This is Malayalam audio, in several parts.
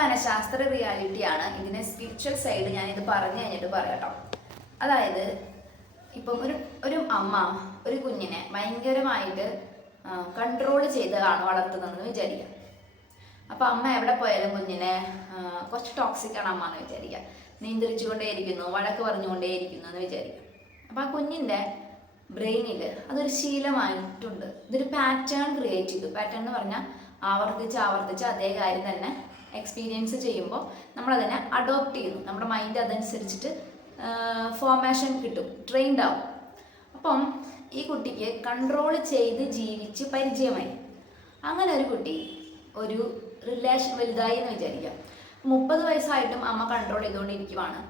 മനഃശാസ്ത്ര റിയാലിറ്റിയാണ്. ഇതിനെ സ്പിരിച്വൽ സൈഡ് ഞാനിത് പറഞ്ഞു കഴിഞ്ഞിട്ട് പറയാട്ടോ. അതായത് ഇപ്പം ഒരു അമ്മ ഒരു കുഞ്ഞിനെ ഭയങ്കരമായിട്ട് കൺട്രോൾ ചെയ്താണ് വളർത്തുന്നതെന്ന് വിചാരിക്കാം. അപ്പം അമ്മ എവിടെ പോയാലും കുഞ്ഞിനെ കുറച്ച് ടോക്സിക്കാണ് അമ്മ എന്ന് വിചാരിക്കുക. നിയന്ത്രിച്ചുകൊണ്ടേയിരിക്കുന്നു, വഴക്ക് പറഞ്ഞുകൊണ്ടേയിരിക്കുന്നു എന്ന് വിചാരിക്കാം. അപ്പം ആ കുഞ്ഞിൻ്റെ ബ്രെയിനിൽ അതൊരു ശീലമായിട്ടുണ്ട്. ഇതൊരു പാറ്റേൺ ക്രിയേറ്റ് ചെയ്തു. പാറ്റേൺ എന്ന് പറഞ്ഞാൽ ആവർത്തിച്ച് അതേ കാര്യം തന്നെ എക്സ്പീരിയൻസ് ചെയ്യുമ്പോൾ നമ്മളതിനെ അഡോപ്റ്റ് ചെയ്യുന്നു. നമ്മുടെ മൈൻഡ് അതനുസരിച്ചിട്ട് ഫോർമേഷൻ കിട്ടും, ട്രെയിൻഡ് ആവും. അപ്പം ഈ കുട്ടിക്ക് കൺട്രോൾ ചെയ്ത് ജീവിച്ച് പരിചയമായി. അങ്ങനെ ഒരു കുട്ടി ഒരു റിലേഷൻ വലുതായി എന്ന് വിചാരിക്കാം. 30 വയസ്സായിട്ടും അമ്മ കൺട്രോൾ ചെയ്തുകൊണ്ടിരിക്കുവാണ്.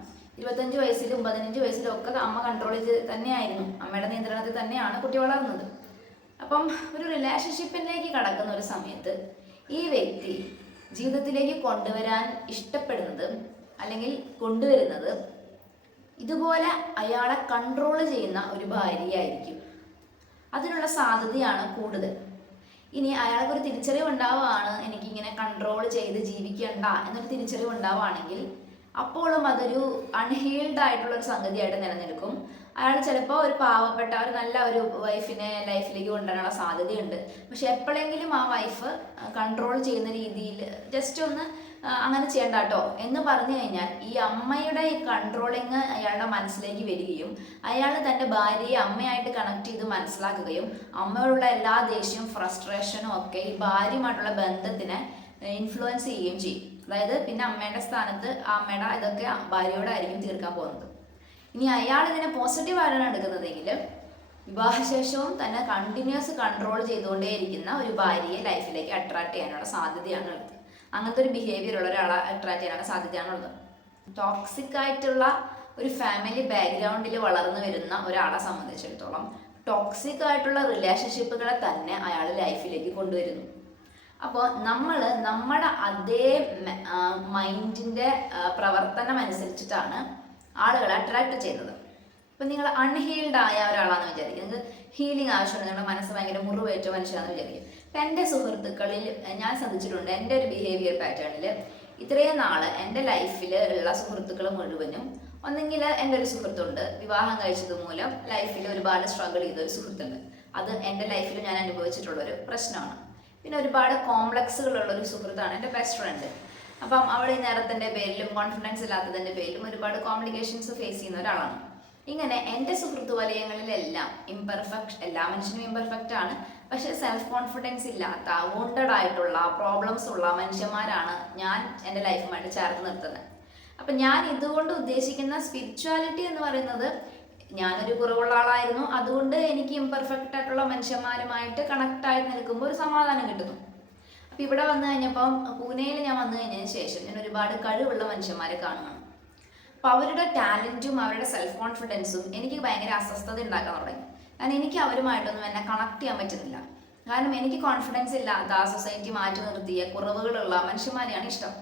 25 വയസ്സിലും 15 വയസ്സിലും ഒക്കെ അമ്മ കൺട്രോൾ ചെയ്ത് തന്നെയായിരുന്നു, അമ്മയുടെ നിയന്ത്രണത്തിൽ തന്നെയാണ് കുട്ടി വളർന്നത്. അപ്പം ഒരു റിലേഷൻഷിപ്പിലേക്ക് കടക്കുന്ന ഒരു സമയത്ത് ഈ വ്യക്തി ജീവിതത്തിലേക്ക് കൊണ്ടുവരാൻ ഇഷ്ടപ്പെടുന്നത് അല്ലെങ്കിൽ കൊണ്ടുവരുന്നത് ഇതുപോലെ അയാളെ കൺട്രോൾ ചെയ്യുന്ന ഒരു ഭാര്യയായിരിക്കും. അതിനുള്ള സാധ്യതയാണ് കൂടുതൽ. ഇനി അയാൾക്കൊരു തിരിച്ചറിവ് ഉണ്ടാവുകയാണ്, എനിക്കിങ്ങനെ കൺട്രോൾ ചെയ്ത് ജീവിക്കണ്ട എന്നൊരു തിരിച്ചറിവ് ഉണ്ടാവുകയാണെങ്കിൽ അപ്പോഴും അതൊരു അൺഹീൽഡ് ആയിട്ടുള്ള ഒരു സംഗതിയായിട്ട് നിലനിൽക്കും. അയാൾ ചിലപ്പോൾ ഒരു പാവപ്പെട്ട ഒരു നല്ല ഒരു വൈഫിനെ ലൈഫിലേക്ക് കൊണ്ടുവരാനുള്ള സാധ്യതയുണ്ട്. പക്ഷെ എപ്പോഴെങ്കിലും ആ വൈഫ് കൺട്രോൾ ചെയ്യുന്ന രീതിയിൽ ജസ്റ്റ് ഒന്ന് അങ്ങനെ ചെയ്യണ്ട കേട്ടോ എന്ന് പറഞ്ഞു കഴിഞ്ഞാൽ ഈ അമ്മയുടെ ഈ കൺട്രോളിങ് അയാളുടെ മനസ്സിലേക്ക് വരികയും അയാൾ തൻ്റെ ഭാര്യയെ അമ്മയായിട്ട് കണക്ട് ചെയ്ത് മനസ്സിലാക്കുകയും അമ്മയോടുള്ള എല്ലാ ദേഷ്യവും ഫ്രസ്ട്രേഷനും ഒക്കെ ഈ ഭാര്യയുമായിട്ടുള്ള ബന്ധത്തിനെ ഇൻഫ്ലുവൻസ് ചെയ്യുകയും ചെയ്യും. അതായത് പിന്നെ അമ്മയുടെ സ്ഥാനത്ത് ആ അമ്മയുടെ ഇതൊക്കെ ഭാര്യയോടായിരിക്കും തീർക്കാൻ പോകുന്നത്. ഇനി അയാൾ ഇതിനെ പോസിറ്റീവായിട്ടാണ് എടുക്കുന്നതെങ്കിൽ വിവാഹശേഷവും തന്നെ കണ്ടിന്യൂസ് കൺട്രോൾ ചെയ്തുകൊണ്ടേയിരിക്കുന്ന ഒരു ഭാര്യയെ ലൈഫിലേക്ക് അട്രാക്ട് ചെയ്യാനുള്ള സാധ്യതയാണ് ഉള്ളത്. അങ്ങനത്തെ ഒരു ബിഹേവിയർ ഉള്ള ഒരാളെ അട്രാക്ട് ചെയ്യാനുള്ള സാധ്യതയാണുള്ളത്. ടോക്സിക് ആയിട്ടുള്ള ഒരു ഫാമിലി ബാക്ക്ഗ്രൗണ്ടിൽ വളർന്നു വരുന്ന ഒരാളെ സംബന്ധിച്ചിടത്തോളം ടോക്സിക് ആയിട്ടുള്ള റിലേഷൻഷിപ്പുകളെ തന്നെ അയാൾ ലൈഫിലേക്ക് കൊണ്ടുവരുന്നു. അപ്പോൾ നമ്മൾ നമ്മുടെ അതേ മൈൻഡിൻ്റെ പ്രവർത്തനം അനുസരിച്ചിട്ടാണ് ആളുകളെ അട്രാക്ട് ചെയ്യുന്നത്. ഇപ്പം നിങ്ങൾ അൺഹീൽഡ് ആയ ഒരാളാണെന്ന് വിചാരിക്കും, നിങ്ങൾക്ക് ഹീലിംഗ് ആവശ്യമുണ്ട്, നിങ്ങളുടെ മനസ്സ് ഭയങ്കര മുറിവേറ്റ മനുഷ്യനാണെന്ന് വിചാരിക്കും. ഇപ്പം എൻ്റെ സുഹൃത്തുക്കളിൽ ഞാൻ ശ്രദ്ധിച്ചിട്ടുണ്ട്, എൻ്റെ ഒരു ബിഹേവിയർ പാറ്റേണിൽ ഇത്രയും നാൾ എൻ്റെ ലൈഫിൽ ഉള്ള സുഹൃത്തുക്കൾ മുഴുവനും ഒന്നെങ്കിൽ എൻ്റെ ഒരു സുഹൃത്തുണ്ട് വിവാഹം കഴിച്ചത് മൂലം ലൈഫിൽ ഒരുപാട് സ്ട്രഗിൾ ചെയ്ത ഒരു സുഹൃത്തുണ്ട്. അത് എൻ്റെ ലൈഫിൽ ഞാൻ അനുഭവിച്ചിട്ടുള്ളൊരു പ്രശ്നമാണ്. പിന്നെ ഒരുപാട് കോംപ്ലക്സുകളുള്ളൊരു സുഹൃത്താണ് എൻ്റെ ബെസ്റ്റ് ഫ്രണ്ട്. അപ്പം അവൾ ഈ നേരത്തിൻ്റെ പേരിലും കോൺഫിഡൻസ് ഇല്ലാത്തതിൻ്റെ പേരിലും ഒരുപാട് കോംപ്ലിക്കേഷൻസ് ഫേസ് ചെയ്യുന്ന ഒരാളാണ്. ഇങ്ങനെ എൻ്റെ സുഹൃത്തു വലയങ്ങളിലെല്ലാം എല്ലാ മനുഷ്യനും ഇംപെർഫെക്റ്റ് ആണ്. പക്ഷേ സെൽഫ് കോൺഫിഡൻസ് ഇല്ലാത്ത വോണ്ടഡ് ആയിട്ടുള്ള പ്രോബ്ലംസ് ഉള്ള മനുഷ്യന്മാരാണ് ഞാൻ എൻ്റെ ലൈഫുമായിട്ട് ചേർത്ത് നിർത്തുന്നത്. അപ്പം ഞാൻ ഇതുകൊണ്ട് ഉദ്ദേശിക്കുന്ന സ്പിരിച്വാലിറ്റി എന്ന് പറയുന്നത്, ഞാനൊരു കുറവുള്ള ആളായിരുന്നു, അതുകൊണ്ട് എനിക്ക് ഇംപെർഫെക്റ്റ് ആയിട്ടുള്ള മനുഷ്യന്മാരുമായിട്ട് കണക്റ്റായി നിൽക്കുമ്പോൾ ഒരു സമാധാനം കിട്ടുന്നു. അപ്പം ഇവിടെ വന്നു കഴിഞ്ഞപ്പം പൂനെയിൽ ഞാൻ വന്നു കഴിഞ്ഞതിന് ശേഷം ഞാൻ ഒരുപാട് കഴിവുള്ള മനുഷ്യന്മാരെ കാണുകയാണ്. അപ്പോൾ അവരുടെ ടാലൻറ്റും അവരുടെ സെൽഫ് കോൺഫിഡൻസും എനിക്ക് ഭയങ്കര അസ്വസ്ഥത ഉണ്ടാക്കാൻ തുടങ്ങി. കാരണം എനിക്ക് അവരുമായിട്ടൊന്നും എന്നെ കണക്ട് ചെയ്യാൻ പറ്റുന്നില്ല. കാരണം എനിക്ക് കോൺഫിഡൻസ് ഇല്ലാത്ത ആ സൊസൈറ്റി മാറ്റി നിർത്തിയ കുറവുകളുള്ള മനുഷ്യന്മാരെയാണ് ഇഷ്ടം.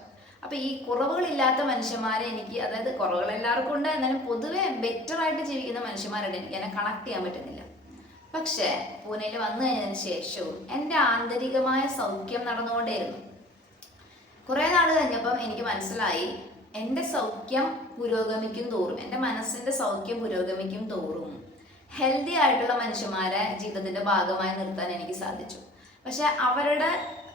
അപ്പോൾ ഈ കുറവുകളില്ലാത്ത മനുഷ്യന്മാരെ എനിക്ക്, അതായത് കുറവുകൾ എല്ലാവർക്കും ഉണ്ട്, എന്നാലും പൊതുവെ ബെറ്ററായിട്ട് ജീവിക്കുന്ന മനുഷ്യന്മാരുടെ എനിക്ക് എന്നെ കണക്ട് ചെയ്യാൻ പറ്റുന്നില്ല. പക്ഷേ പൂനെയിൽ വന്നു കഴിഞ്ഞതിന് ശേഷവും എൻ്റെ ആന്തരികമായ സൗഖ്യം നടന്നുകൊണ്ടേയിരുന്നു. കുറേ നാൾ കഴിഞ്ഞപ്പം എനിക്ക് മനസ്സിലായി, എൻ്റെ സൗഖ്യം പുരോഗമിക്കും തോറും, എൻ്റെ മനസ്സിൻ്റെ സൗഖ്യം പുരോഗമിക്കും തോറും ഹെൽത്തി ആയിട്ടുള്ള മനുഷ്യന്മാരെ ജീവിതത്തിൻ്റെ ഭാഗമായി നിർത്താൻ എനിക്ക് സാധിച്ചു. പക്ഷെ അവരുടെ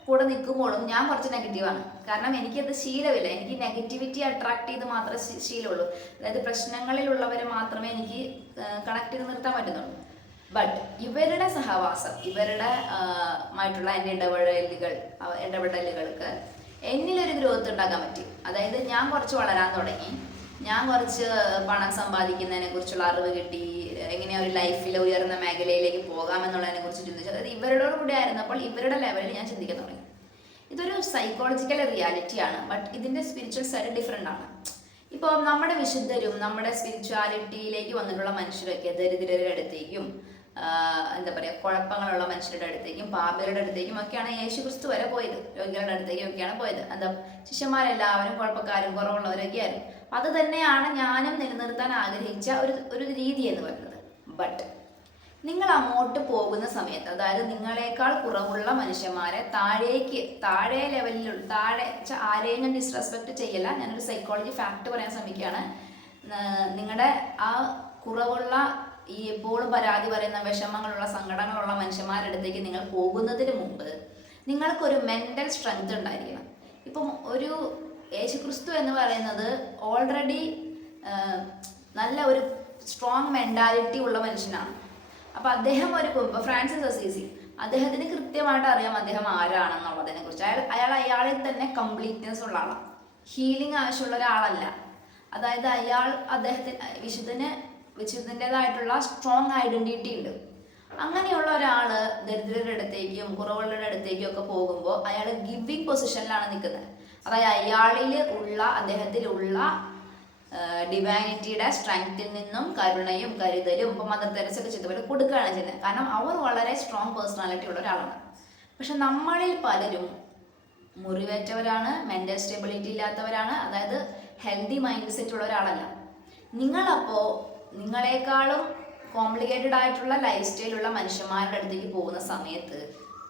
കൂടെ നിൽക്കുമ്പോഴും ഞാൻ കുറച്ച് നെഗറ്റീവാണ്. കാരണം എനിക്കത് ശീലമില്ല. എനിക്ക് നെഗറ്റിവിറ്റി അട്രാക്ട് ചെയ്ത് മാത്രമേ ശീലമുള്ളൂ. അതായത് പ്രശ്നങ്ങളിലുള്ളവരെ മാത്രമേ എനിക്ക് കണക്ട് ചെയ്ത് നിർത്താൻ പറ്റുന്നുള്ളൂ. ബട്ട് ഇവരുടെ സഹവാസം, ഇവരുടെ മായിട്ടുള്ള എൻ്റെ ഇടപെടലുകൾക്ക് എന്നിലൊരു ഗ്രോത്ത് ഉണ്ടാക്കാൻ പറ്റി. അതായത് ഞാൻ കുറച്ച് വളരാൻ തുടങ്ങി, ഞാൻ കുറച്ച് പണം സമ്പാദിക്കുന്നതിനെ കുറിച്ചുള്ള അറിവ് കിട്ടി, എങ്ങനെ ഒരു ലൈഫിൽ ഉയർന്ന മേഖലയിലേക്ക് പോകാമെന്നുള്ളതിനെ കുറിച്ച് ചിന്തിച്ചു. അതായത് ഇവരോട് കൂടി ആയിരുന്നപ്പോൾ ഇവരുടെ ലെവലിൽ ഞാൻ ചിന്തിക്കാൻ തുടങ്ങി. ഇതൊരു സൈക്കോളജിക്കൽ റിയാലിറ്റിയാണ്, ബട്ട് ഇതിൻ്റെ സ്പിരിച്വൽ സൈഡ് ഡിഫറെൻ്റ് ആണ്. ഇപ്പോൾ നമ്മുടെ വിശുദ്ധരും നമ്മുടെ സ്പിരിച്വാലിറ്റിയിലേക്ക് വന്നിട്ടുള്ള മനുഷ്യരൊക്കെ ദരിദ്രരുടെ അടുത്തേക്കും എന്താ പറയുക കുഴപ്പങ്ങളുള്ള മനുഷ്യരുടെ അടുത്തേക്കും പാപികളുടെ അടുത്തേക്കും ഒക്കെയാണ് യേശു ക്രിസ്തു വരെ പോയത്. രോഗികളുടെ അടുത്തേക്കും ഒക്കെയാണ് പോയത്. എന്താ, ശിഷ്യന്മാരെല്ലാവരും കുഴപ്പക്കാരും കുറവുള്ളവരൊക്കെ ആയിരുന്നു. അത് തന്നെയാണ് ഞാനും നിലനിർത്താൻ ആഗ്രഹിച്ച ഒരു രീതി എന്ന് പറയുന്നത്. ബട്ട് നിങ്ങൾ അങ്ങോട്ട് പോകുന്ന സമയത്ത്, അതായത് നിങ്ങളെക്കാൾ കുറവുള്ള മനുഷ്യന്മാരെ താഴെ ലെവലിൽ ആരെയും ഞാൻ ഡിസ്റെസ്പെക്ട് ചെയ്യല്ല, ഞാനൊരു സൈക്കോളജി ഫാക്ട് പറയാൻ ശ്രമിക്കുകയാണ്. നിങ്ങളുടെ ആ കുറവുള്ള ഈ എപ്പോഴും പരാതി പറയുന്ന വിഷമങ്ങളുള്ള സങ്കടങ്ങളുള്ള മനുഷ്യന്മാരുടെ അടുത്തേക്ക് നിങ്ങൾ പോകുന്നതിന് മുമ്പ് നിങ്ങൾക്കൊരു മെൻ്റൽ സ്ട്രെങ്ത് ഉണ്ടായിരിക്കണം. ഇപ്പം ഒരു യേശുക്രിസ്തു എന്ന് പറയുന്നത് ഓൾറെഡി നല്ല ഒരു സ്ട്രോങ് മെൻറ്റാലിറ്റി ഉള്ള മനുഷ്യനാണ്. അപ്പം അദ്ദേഹം ഇപ്പോൾ ഫ്രാൻസിസ് അസീസി, അദ്ദേഹത്തിന് കൃത്യമായിട്ട് അറിയാം അദ്ദേഹം ആരാണെന്നുള്ളതിനെ കുറിച്ച്. അയാളിൽ തന്നെ കംപ്ലീറ്റ്നെസ് ഉള്ള ആളാണ്, ഹീലിംഗ് ആവശ്യമുള്ള ഒരാളല്ല. അതായത് അദ്ദേഹത്തിന് വിശുദ്ധൻ്റെതായിട്ടുള്ള സ്ട്രോങ് ഐഡൻറ്റിറ്റി ഉണ്ട്. അങ്ങനെയുള്ള ഒരാൾ ദരിദ്രരുടെ അടുത്തേക്കും കുറവുള്ളവരുടെ അടുത്തേക്കും ഒക്കെ പോകുമ്പോൾ അയാൾ ഗിവിങ് പൊസിഷനിലാണ് നിൽക്കുന്നത്. അതായത് അദ്ദേഹത്തിലുള്ള ഡിവൈനിറ്റിയുടെ സ്ട്രെങ്ത്തിൽ നിന്നും കരുണയും കരുതലും ഇപ്പം മദർ തെരേസ ഒക്കെ ചെയ്തപോലെ കൊടുക്കുകയാണ് ചെയ്യുന്നത്. കാരണം അവർ വളരെ സ്ട്രോങ് പേഴ്സണാലിറ്റി ഉള്ള ഒരാളാണ്. പക്ഷെ നമ്മളിൽ പലരും മുറിവേറ്റവരാണ്, മെൻ്റൽ സ്റ്റെബിലിറ്റി ഇല്ലാത്തവരാണ്, അതായത് ഹെൽത്തി മൈൻഡ് സെറ്റ് ഉള്ള ഒരാളല്ല. നിങ്ങളപ്പോൾ നിങ്ങളെക്കാളും കോംപ്ലിക്കേറ്റഡ് ആയിട്ടുള്ള ലൈഫ് സ്റ്റൈലുള്ള മനുഷ്യന്മാരുടെ അടുത്തേക്ക് പോകുന്ന സമയത്ത്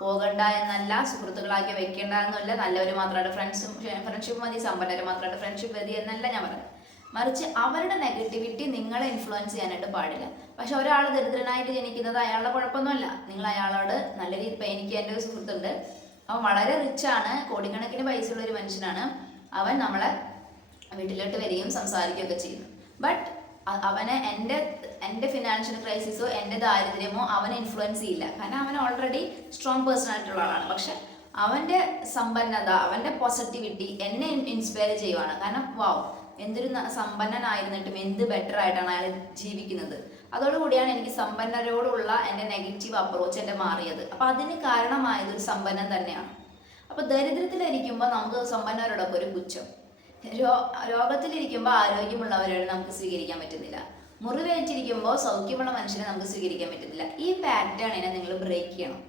പോകണ്ട എന്നല്ല, സുഹൃത്തുക്കളാക്കി വെക്കേണ്ട എന്നല്ല, നല്ലവർ മാത്രമായിട്ട് ഫ്രണ്ട്ഷിപ്പ് മതി, സമ്പന്നർ മാത്രമായിട്ട് ഫ്രണ്ട്ഷിപ്പ് മതി എന്നല്ല ഞാൻ പറയുന്നത്. മറിച്ച് അവരുടെ നെഗറ്റിവിറ്റി നിങ്ങളെ ഇൻഫ്ലുവൻസ് ചെയ്യാനായിട്ട് പാടില്ല. പക്ഷെ ഒരാൾ ദരിദ്രനായിട്ട് ജനിക്കുന്നത് അയാളുടെ കുഴപ്പമൊന്നുമല്ല. നിങ്ങൾ അയാളോട് നല്ല രീതി, ഇപ്പം എനിക്ക് എൻ്റെ ഒരു സുഹൃത്തുണ്ട്, അവൻ വളരെ റിച്ചാണ്, കോടിക്കണക്കിന് പൈസ ഉള്ള ഒരു മനുഷ്യനാണ്. അവൻ നമ്മളെ വീട്ടിലോട്ട് വരികയും സംസാരിക്കുകയൊക്കെ ചെയ്യുന്നു. ബട്ട് അവനെ എൻ്റെ ഫിനാൻഷ്യൽ ക്രൈസിസോ എൻ്റെ ദാരിദ്ര്യമോ അവനെ ഇൻഫ്ലുവൻസ് ചെയ്യില്ല. കാരണം അവൻ ഓൾറെഡി സ്ട്രോങ് പേഴ്സണാലിറ്റി ഉള്ള ആളാണ്. പക്ഷെ അവൻ്റെ സമ്പന്നത, അവൻ്റെ പോസിറ്റിവിറ്റി എന്നെ ഇൻസ്പയർ ചെയ്യുവാണ്. കാരണം വാവ്, എന്തൊരു സമ്പന്നനായിരുന്നിട്ടും എന്ത് ബെറ്റർ ആയിട്ടാണ് അയാൾ ജീവിക്കുന്നത്. അതോടുകൂടിയാണ് എനിക്ക് സമ്പന്നരോടുള്ള എൻ്റെ നെഗറ്റീവ് അപ്രോച്ച് എൻ്റെ മാറിയത്. അപ്പം അതിന് കാരണമായത് ഒരു സമ്പന്നം തന്നെയാണ്. അപ്പോൾ ദരിദ്രത്തിലിരിക്കുമ്പോൾ നമുക്ക് സമ്പന്നരോടൊക്കെ ഒരു പുച്ഛം, രോഗത്തിലിരിക്കുമ്പോൾ ആരോഗ്യമുള്ളവരോട് നമുക്ക് സ്വീകരിക്കാൻ പറ്റുന്നില്ല, മുറിവേറ്റിരിക്കുമ്പോൾ സൗഖ്യമുള്ള മനുഷ്യനെ നമുക്ക് സ്വീകരിക്കാൻ പറ്റുന്നില്ല. ഈ പാറ്റേണിനെ നിങ്ങൾ ബ്രേക്ക് ചെയ്യണം.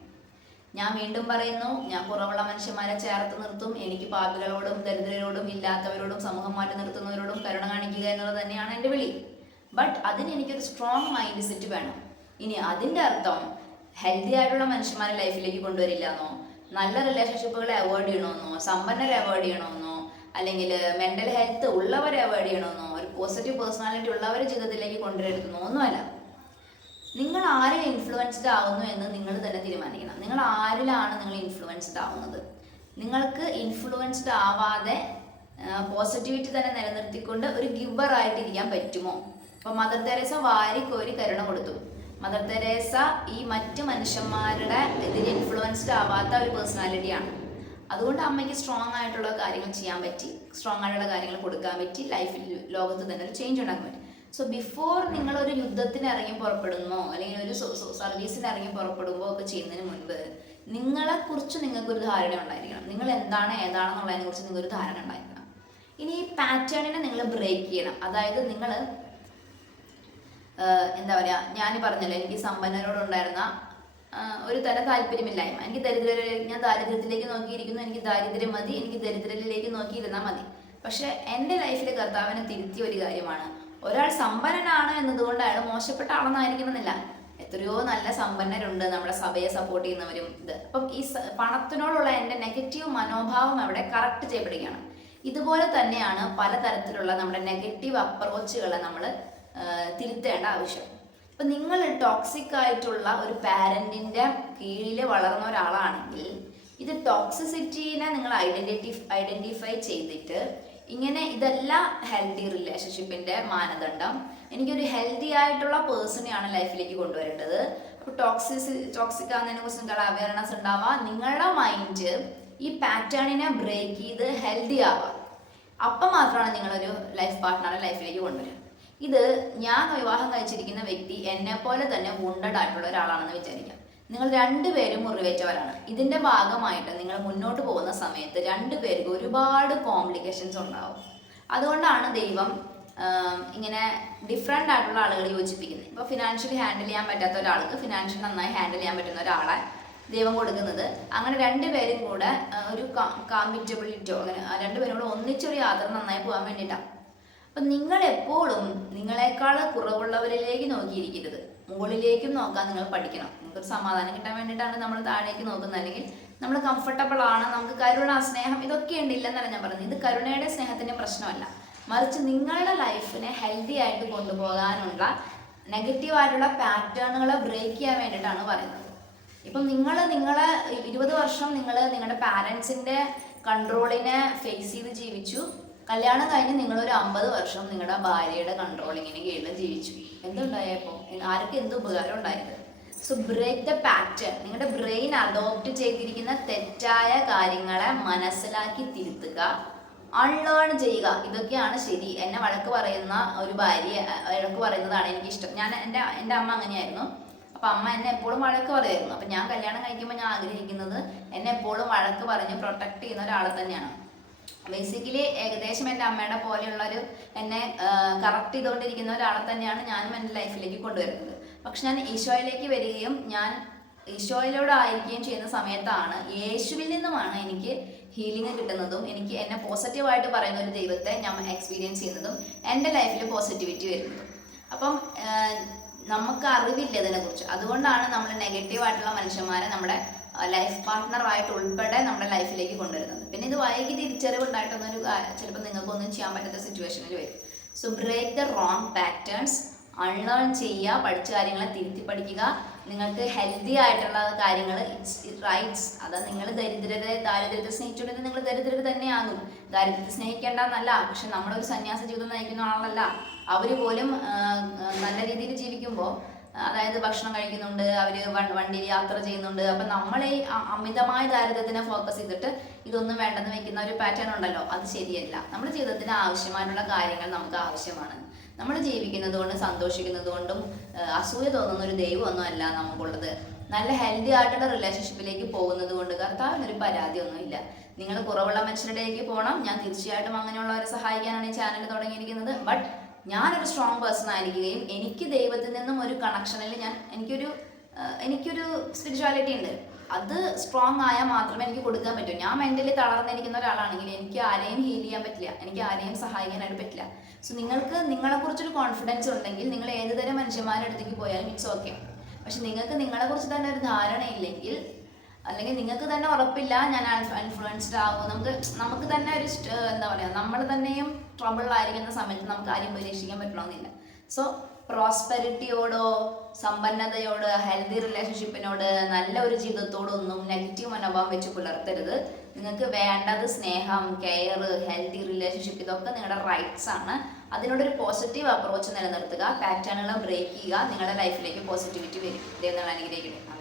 ഞാൻ വീണ്ടും പറയുന്നു, ഞാൻ കുറവുള്ള മനുഷ്യന്മാരെ ചേർത്ത് നിർത്തും. എനിക്ക് പാപികളോടും ദരിദ്രരോടും ഇല്ലാത്തവരോടും സമൂഹം മാറ്റി നിർത്തുന്നവരോടും കരുണ കാണിക്കുക എന്നുള്ളത് തന്നെയാണ് എൻ്റെ വിളി. ബട്ട് അതിന് എനിക്കൊരു സ്ട്രോങ് മൈൻഡ് സെറ്റ് വേണം. ഇനി അതിൻ്റെ അർത്ഥം ഹെൽത്തി ആയിട്ടുള്ള മനുഷ്യന്മാരെ ലൈഫിലേക്ക് കൊണ്ടുവരില്ല എന്നോ, നല്ല റിലേഷൻഷിപ്പുകളെ അവോയ്ഡ് ചെയ്യണമെന്നോ, സമ്പന്നരെ അവോയ്ഡ് ചെയ്യണമെന്നോ, അല്ലെങ്കിൽ മെൻ്റൽ ഹെൽത്ത് ഉള്ളവരെ അവോയ്ഡ് ചെയ്യണമെന്നോ, ഒരു പോസിറ്റീവ് പേഴ്സണാലിറ്റി ഉള്ളവരെ ജീവിതത്തിലേക്ക് കൊണ്ടുവരുന്നോ ഒന്നുമല്ല. നിങ്ങൾ ആരിൽ ഇൻഫ്ലുവൻസ്ഡ് ആവുന്നു എന്ന് നിങ്ങൾ തന്നെ തീരുമാനിക്കണം. നിങ്ങൾ ആരിലാണ് നിങ്ങൾ ഇൻഫ്ലുവൻസ്ഡ് ആവുന്നത്? നിങ്ങൾക്ക് ഇൻഫ്ലുവൻസ്ഡ് ആവാതെ പോസിറ്റിവിറ്റി തന്നെ നിലനിർത്തിക്കൊണ്ട് ഒരു ഗിവർ ആയിട്ടിരിക്കാൻ പറ്റുമോ? അപ്പോൾ മദർ തെരേസ വാരിക്കോരി കരുണ കൊടുത്തു. മദർ തെരേസ ഈ മറ്റ് മനുഷ്യന്മാരുടെ ഇതിൽ ഇൻഫ്ലുവൻസ്ഡ് ആവാത്ത ഒരു പേഴ്സണാലിറ്റിയാണ്. അതുകൊണ്ട് അമ്മയ്ക്ക് സ്ട്രോങ് ആയിട്ടുള്ള കാര്യങ്ങൾ ചെയ്യാൻ പറ്റി, സ്ട്രോങ് ആയിട്ടുള്ള കാര്യങ്ങൾ കൊടുക്കാൻ പറ്റി, ലൈഫിൽ ലോകത്ത് തന്നെ ഒരു ചേഞ്ച് ഉണ്ടാക്കാൻ പറ്റി. സോ ബിഫോർ നിങ്ങളൊരു യുദ്ധത്തിന് ഇറങ്ങി പുറപ്പെടുന്നോ അല്ലെങ്കിൽ ഒരു സർവീസിന് ഇറങ്ങി പുറപ്പെടുമ്പോൾ ഒക്കെ ചെയ്യുന്നതിന് മുൻപ് നിങ്ങളെക്കുറിച്ച് നിങ്ങൾക്കൊരു ധാരണ ഉണ്ടായിരിക്കണം. നിങ്ങൾ എന്താണ് ഏതാണെന്നുള്ളതിനെ കുറിച്ച് നിങ്ങൾക്കൊരു ധാരണ ഉണ്ടായിരിക്കണം. ഇനി ഈ പാറ്റേണിനെ നിങ്ങൾ ബ്രേക്ക് ചെയ്യണം. അതായത് നിങ്ങൾ എന്താ പറയുക, ഞാൻ പറഞ്ഞല്ലോ, എനിക്ക് സമ്പന്നരോടുണ്ടായിരുന്ന ഒരു തരം താല്പര്യമില്ലായ്മ, ഞാൻ ദാരിദ്ര്യത്തിലേക്ക് നോക്കിയിരിക്കുന്നു, എനിക്ക് ദാരിദ്ര്യം മതി, എനിക്ക് ദരിദ്രരിലേക്ക് നോക്കിയിരുന്നാൽ മതി. പക്ഷെ എൻ്റെ ലൈഫിൽ കർത്താവിനെ തിരുത്തിയ ഒരു കാര്യമാണ്, ഒരാൾ സമ്പന്നനാണ് എന്നതുകൊണ്ട് അയാൾ മോശപ്പെട്ട ആളെന്നായിരിക്കണമെന്നില്ല. എത്രയോ നല്ല സമ്പന്നരുണ്ട് നമ്മുടെ സഭയെ സപ്പോർട്ട് ചെയ്യുന്നവരും. അപ്പം ഈ പണത്തിനോടുള്ള എൻ്റെ നെഗറ്റീവ് മനോഭാവം അവിടെ കറക്റ്റ് ചെയ്യപ്പെടുകയാണ്. ഇതുപോലെ തന്നെയാണ് പലതരത്തിലുള്ള നമ്മുടെ നെഗറ്റീവ് അപ്രോച്ചുകളെ നമ്മൾ തിരുത്തേണ്ട ആവശ്യം. ഇപ്പം നിങ്ങൾ ടോക്സിക് ആയിട്ടുള്ള ഒരു പാരൻറ്റിൻ്റെ കീഴിൽ വളർന്ന ഒരാളാണെങ്കിൽ ഇത് ടോക്സിസിറ്റീനെ നിങ്ങൾ ഐഡൻറ്റിഫൈ ചെയ്തിട്ട് ഇങ്ങനെ ഇതല്ല ഹെൽത്തി റിലേഷൻഷിപ്പിൻ്റെ മാനദണ്ഡം, എനിക്കൊരു ഹെൽത്തി ആയിട്ടുള്ള പേഴ്സണെയാണ് ലൈഫിലേക്ക് കൊണ്ടുവരേണ്ടത്. അപ്പോൾ ടോക്സിക് ആകുന്നതിനെ കുറിച്ച് നിങ്ങളുടെ അവയർനെസ് ഉണ്ടാവുക, നിങ്ങളുടെ മൈൻഡ് ഈ പാറ്റേണിനെ ബ്രേക്ക് ചെയ്ത് ഹെൽത്തി ആവുക. അപ്പം മാത്രമാണ് നിങ്ങളൊരു ലൈഫ് പാർട്ട്ണറെ ലൈഫിലേക്ക് കൊണ്ടുവരിക. ഇത് ഞാൻ വിവാഹം കഴിച്ചിരിക്കുന്ന വ്യക്തി എന്നെ പോലെ തന്നെ വുണ്ടഡ് ആയിട്ടുള്ള ഒരാളാണെന്ന് വിചാരിക്കാം. നിങ്ങൾ രണ്ടുപേരും മുറിവേറ്റവരാണ്. ഇതിൻ്റെ ഭാഗമായിട്ട് നിങ്ങൾ മുന്നോട്ട് പോകുന്ന സമയത്ത് രണ്ടുപേർക്ക് ഒരുപാട് കോംപ്ലിക്കേഷൻസ് ഉണ്ടാവും. അതുകൊണ്ടാണ് ദൈവം ഇങ്ങനെ ഡിഫറെൻ്റ് ആയിട്ടുള്ള ആളുകൾ യോജിപ്പിക്കുന്നത്. ഇപ്പോൾ ഫിനാൻഷ്യലി ഹാൻഡിൽ ചെയ്യാൻ പറ്റാത്ത ഒരാൾക്ക് ഫിനാൻഷ്യൽ നന്നായി ഹാൻഡിൽ ചെയ്യാൻ പറ്റുന്ന ഒരാളെ ദൈവം കൊടുക്കുന്നത്. അങ്ങനെ രണ്ടുപേരും കൂടെ ഒരു കാമ്പിറ്റബിലിറ്റോ അങ്ങനെ രണ്ടുപേരും കൂടെ ഒന്നിച്ചൊരു യാത്ര നന്നായി പോകാൻ വേണ്ടിയിട്ടാണ്. അപ്പം നിങ്ങൾ എപ്പോഴും നിങ്ങളെക്കാൾ കുറവുള്ളവരിലേക്ക് നോക്കിയിരിക്കരുത്. മുകളിലേക്കും നോക്കാൻ നിങ്ങൾ പഠിക്കണം. നമുക്കൊരു സമാധാനം കിട്ടാൻ വേണ്ടിയിട്ടാണ് നമ്മൾ താഴേക്ക് നോക്കുന്നത്. അല്ലെങ്കിൽ നമ്മൾ കംഫർട്ടബിൾ ആണ്, നമുക്ക് കരുണ, സ്നേഹം ഇതൊക്കെ ഉണ്ട്, ഇല്ലെന്നല്ല ഞാൻ പറയുന്നത്. ഇത് കരുണയുടെ സ്നേഹത്തിൻ്റെ പ്രശ്നമല്ല, മറിച്ച് നിങ്ങളുടെ ലൈഫിനെ ഹെൽത്തി ആയിട്ട് കൊണ്ടുപോകാനുള്ള നെഗറ്റീവായിട്ടുള്ള പാറ്റേണുകളെ ബ്രേക്ക് ചെയ്യാൻ വേണ്ടിയിട്ടാണ് പറയുന്നത്. ഇപ്പം നിങ്ങളെ 20 വർഷം നിങ്ങളുടെ പാരൻസിൻ്റെ കൺട്രോളിനെ ഫേസ് ചെയ്ത് ജീവിച്ചു. കല്യാണം കഴിഞ്ഞ് നിങ്ങളൊരു 50 വർഷം നിങ്ങളുടെ ഭാര്യയുടെ കൺട്രോളിങ്ങിന് കീഴിൽ ജീവിച്ചു. എന്തുണ്ടായപ്പോൾ ആർക്ക് എന്ത് ഉപകാരം ഉണ്ടായത്? So break the pattern. നിങ്ങളുടെ ബ്രെയിൻ അഡോപ്റ്റ് ചെയ്തിരിക്കുന്ന തെറ്റായ കാര്യങ്ങളെ മനസ്സിലാക്കി തിരുത്തുക, അൺലേൺ ചെയ്യുക. ഇതൊക്കെയാണ് ശരി. എന്നെ വഴക്ക് പറയുന്ന ഒരു ഭാര്യ വഴക്ക് പറയുന്നതാണ് എനിക്കിഷ്ടം. എൻ്റെ അമ്മ അങ്ങനെയായിരുന്നു. അപ്പം അമ്മ എന്നെ എപ്പോഴും വഴക്ക് പറയുമായിരുന്നു. അപ്പം ഞാൻ കല്യാണം കഴിക്കുമ്പോൾ ഞാൻ ആഗ്രഹിക്കുന്നത് എന്നെ എപ്പോഴും വഴക്ക് പറഞ്ഞ് പ്രൊട്ടക്ട് ചെയ്യുന്ന ഒരാളെ തന്നെയാണ്. ബേസിക്കലി ഏകദേശം എൻ്റെ അമ്മയുടെ പോലെയുള്ളൊരു എന്നെ കറക്റ്റ് ചെയ്തുകൊണ്ടിരിക്കുന്ന ഒരാളെ തന്നെയാണ് ഞാനും എൻ്റെ ലൈഫിലേക്ക് കൊണ്ടുവരുന്നത്. പക്ഷെ ഞാൻ ഈശോയിലേക്ക് വരികയും ഞാൻ ഈശോയിലൂടെ ആയിരിക്കുകയും ചെയ്യുന്ന സമയത്താണ് യേശുവിൽ നിന്നുമാണ് എനിക്ക് ഹീലിംഗ് കിട്ടുന്നതും എനിക്ക് എന്നെ പോസിറ്റീവായിട്ട് പറയുന്ന ഒരു ദൈവത്തെ ഞാൻ എക്സ്പീരിയൻസ് ചെയ്യുന്നതും എൻ്റെ ലൈഫിൽ പോസിറ്റിവിറ്റി വരുന്നതും. അപ്പം നമുക്ക് അറിവില്ല ഇതിനെക്കുറിച്ച്. അതുകൊണ്ടാണ് നമ്മൾ നെഗറ്റീവായിട്ടുള്ള മനുഷ്യന്മാരെ നമ്മുടെ ലൈഫ് പാർട്ട്ണറായിട്ട് ഉൾപ്പെടെ നമ്മുടെ ലൈഫിലേക്ക് കൊണ്ടുവരുന്നത്. പിന്നെ ഇത് വൈകി തിരിച്ചറിവ് ഉണ്ടായിട്ടൊന്നൊരു ചിലപ്പോൾ നിങ്ങൾക്കൊന്നും ചെയ്യാൻ പറ്റാത്ത സിറ്റുവേഷനിൽ വരും. So break the wrong patterns, unlearn ചെയ്യുക, പഠിച്ച കാര്യങ്ങളെ തിരുത്തി പഠിക്കുക. നിങ്ങൾക്ക് ഹെൽത്തി ആയിട്ടുള്ള കാര്യങ്ങൾ ഇറ്റ്സ് റൈറ്റ്സ്. അത് നിങ്ങൾ ദാരിദ്ര്യത്തെ സ്നേഹിച്ചുകൊണ്ടിരുന്നത് നിങ്ങൾ ദരിദ്രത തന്നെയാകും. ദാരിദ്ര്യത്തെ സ്നേഹിക്കേണ്ടെന്നല്ല, പക്ഷെ നമ്മളൊരു സന്യാസ ജീവിതം നയിക്കുന്ന ആളല്ല. അവർ പോലും നല്ല രീതിയിൽ ജീവിക്കുമ്പോൾ, അതായത് ഭക്ഷണം കഴിക്കുന്നുണ്ട്, അവർ വണ്ടിയിൽ യാത്ര ചെയ്യുന്നുണ്ട്. അപ്പം നമ്മൾ ഈ അമിതമായ ദാരിദ്ര്യത്തിനെ ഫോക്കസ് ചെയ്തിട്ട് ഇതൊന്നും വേണ്ടെന്ന് വെക്കുന്ന ഒരു പാറ്റേൺ ഉണ്ടല്ലോ, അത് ശരിയല്ല. നമ്മുടെ ജീവിതത്തിന് ആവശ്യമായിട്ടുള്ള കാര്യങ്ങൾ നമുക്ക് ആവശ്യമാണ്. നമ്മൾ ജീവിക്കുന്നത് കൊണ്ട് സന്തോഷിക്കുന്നത് കൊണ്ടും അസൂയ തോന്നുന്ന ഒരു ദൈവമൊന്നും അല്ല നമുക്കുള്ളത്. നല്ല ഹെൽത്തി ആയിട്ടുള്ള റിലേഷൻഷിപ്പിലേക്ക് പോകുന്നത് കൊണ്ട് കർത്താവിനൊരു പരാതിയൊന്നുമില്ല. നിങ്ങൾ കുറവുള്ള മനുഷ്യരുടെക്ക് പോകണം. ഞാൻ തീർച്ചയായിട്ടും അങ്ങനെയുള്ളവരെ സഹായിക്കാനാണ് ഈ ചാനൽ തുടങ്ങിയിരിക്കുന്നത്. ബട്ട് ഞാനൊരു സ്ട്രോങ് പേഴ്സൺ ആയിരിക്കുകയും എനിക്ക് ദൈവത്തിൽ നിന്നും ഒരു കണക്ഷനിൽ എനിക്കൊരു സ്പിരിച്വാലിറ്റി ഉണ്ട്. അത് സ്ട്രോങ് ആയാൽ മാത്രമേ എനിക്ക് കൊടുക്കാൻ പറ്റൂ. ഞാൻ മെൻ്റലി തളർന്നിരിക്കുന്ന ഒരാളാണെങ്കിൽ എനിക്ക് ആരെയും ഹീൽ ചെയ്യാൻ പറ്റില്ല, എനിക്ക് ആരെയും സഹായിക്കാനായിട്ട് പറ്റില്ല. സോ നിങ്ങൾക്ക് നിങ്ങളെക്കുറിച്ചൊരു കോൺഫിഡൻസ് ഉണ്ടെങ്കിൽ നിങ്ങൾ ഏതുതരം മനുഷ്യന്മാരുടെ അടുത്തേക്ക് പോയാലും ഇറ്റ്സ് ഓക്കെ. പക്ഷെ നിങ്ങൾക്ക് നിങ്ങളെക്കുറിച്ച് തന്നെ ഒരു ധാരണയില്ലെങ്കിൽ, അല്ലെങ്കിൽ നിങ്ങൾക്ക് തന്നെ ഉറപ്പില്ല ഞാൻ ഇൻഫ്ലുവൻസ്ഡ് ആകും, നമുക്ക് തന്നെ ഒരു എന്താ പറയുക, നമ്മൾ തന്നെയും ട്രബിളിലായിരിക്കുന്ന സമയത്ത് നമുക്ക് ആരെയും പരീക്ഷിക്കാൻ പറ്റണമെന്നില്ല. സോ പ്രോസ്പെരിറ്റിയോടോ സമ്പന്നതയോട് ഹെൽത്തി റിലേഷൻഷിപ്പിനോട് നല്ല ഒരു ജീവിതത്തോടൊന്നും നെഗറ്റീവ് മനോഭാവം വെച്ച് പുലർത്തരുത്. നിങ്ങൾക്ക് വേണ്ടത് സ്നേഹം, കെയർ, ഹെൽത്തി റിലേഷൻഷിപ്പ്, ഇതൊക്കെ നിങ്ങളുടെ റൈറ്റ്സ് ആണ്. അതിനോടൊരു പോസിറ്റീവ് അപ്രോച്ച് നിലനിർത്തുക, പാറ്റേണുകളെ ബ്രേക്ക് ചെയ്യുക, നിങ്ങളുടെ ലൈഫിലേക്ക് പോസിറ്റിവിറ്റി വരും. ദൈവം നിങ്ങളെ അനുഗ്രഹിക്കട്ടെ.